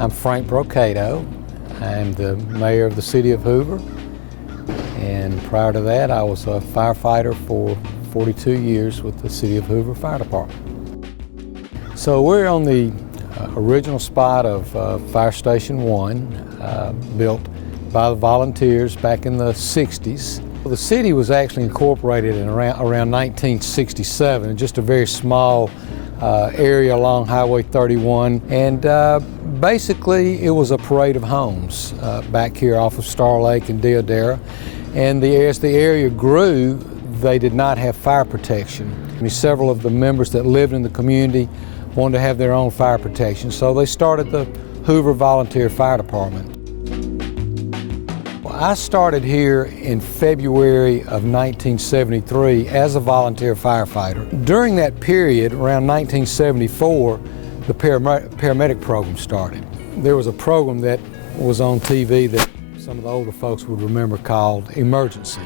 I'm Frank Brocato. I'm the mayor of the city of Hoover, and prior to that I was a firefighter for 42 years with the city of Hoover Fire Department. So we're on the original spot of Fire Station 1, built by the volunteers back in the 60s. The city was actually incorporated in around 1967, just a very small area along Highway 31, and basically it was a parade of homes back here off of Star Lake and Deodara. And as the area grew, they did not have fire protection. Several of the members that lived in the community wanted to have their own fire protection, so they started the Hoover Volunteer Fire Department. I started here in February of 1973 as a volunteer firefighter. During that period, around 1974, the paramedic program started. There was a program that was on TV that some of the older folks would remember called Emergency.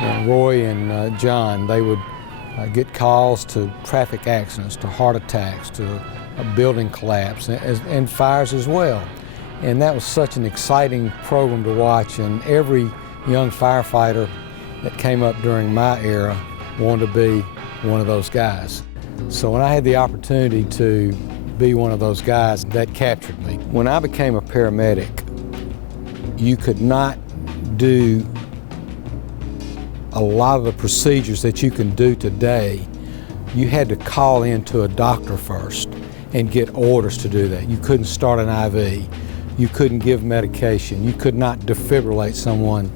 And Roy and John, they would get calls to traffic accidents, to heart attacks, to a building collapse, and fires as well. And that was such an exciting program to watch, and every young firefighter that came up during my era wanted to be one of those guys. So when I had the opportunity to be one of those guys, that captured me. When I became a paramedic, you could not do a lot of the procedures that you can do today. You had to call in to a doctor first and get orders to do that. You couldn't start an IV. You couldn't give medication. You could not defibrillate someone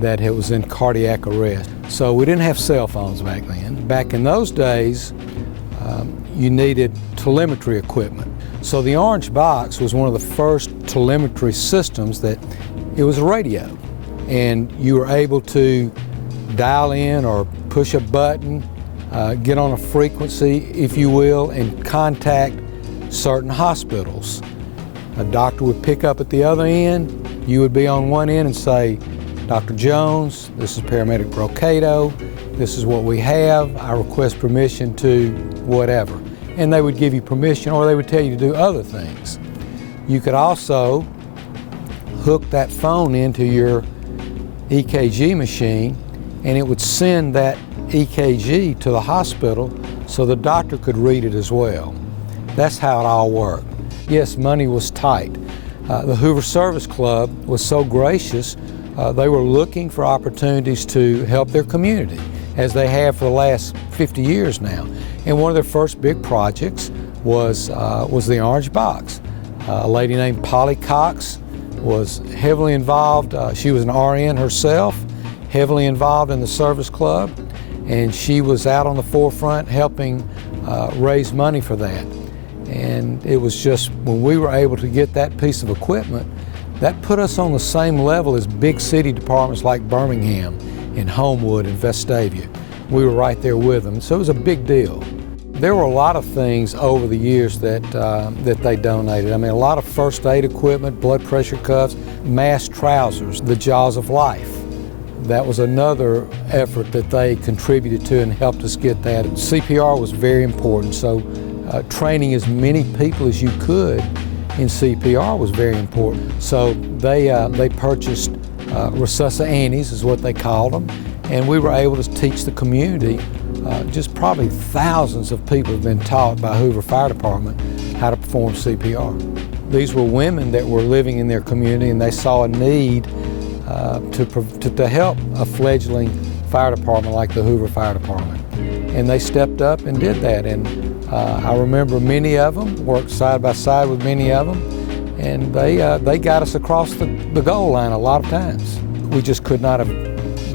that was in cardiac arrest. So we didn't have cell phones back then. Back in those days, you needed telemetry equipment. So the orange box was one of the first telemetry systems that it was a radio. And you were able to dial in or push a button, get on a frequency, if you will, and contact certain hospitals. A doctor would pick up at the other end. You would be on one end and say, Dr. Jones, this is Paramedic Brocato, this is what we have, I request permission to whatever. And they would give you permission, or they would tell you to do other things. You could also hook that phone into your EKG machine, and it would send that EKG to the hospital so the doctor could read it as well. That's how it all worked. Yes, money was tight. The Hoover Service Club was so gracious, they were looking for opportunities to help their community, as they have for the last 50 years now. And one of their first big projects was the Orange Box. A lady named Polly Cox was heavily involved. She was an RN herself, heavily involved in the service club, and she was out on the forefront helping raise money for that. And it was just, when we were able to get that piece of equipment, that put us on the same level as big city departments like Birmingham and Homewood and Vestavia. We were right there with them, so it was a big deal. There were a lot of things over the years that they donated. I mean, a lot of first aid equipment, blood pressure cuffs, mask trousers, the Jaws of Life. That was another effort that they contributed to and helped us get that. CPR was very important, so training as many people as you could in CPR was very important. So they purchased resuscitantes, is what they called them, and we were able to teach the community. Just probably thousands of people have been taught by Hoover Fire Department how to perform CPR. These were women that were living in their community, and they saw a need to help a fledgling fire department like the Hoover Fire Department. And they stepped up and did that. And I remember many of them, worked side by side with many of them, and they got us across the goal line a lot of times. We just could not have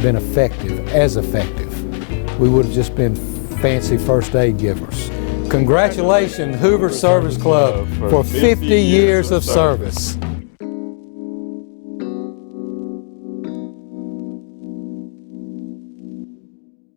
been as effective. We would have just been fancy first aid givers. Congratulations, Hoover Service Club, for 50 years of service.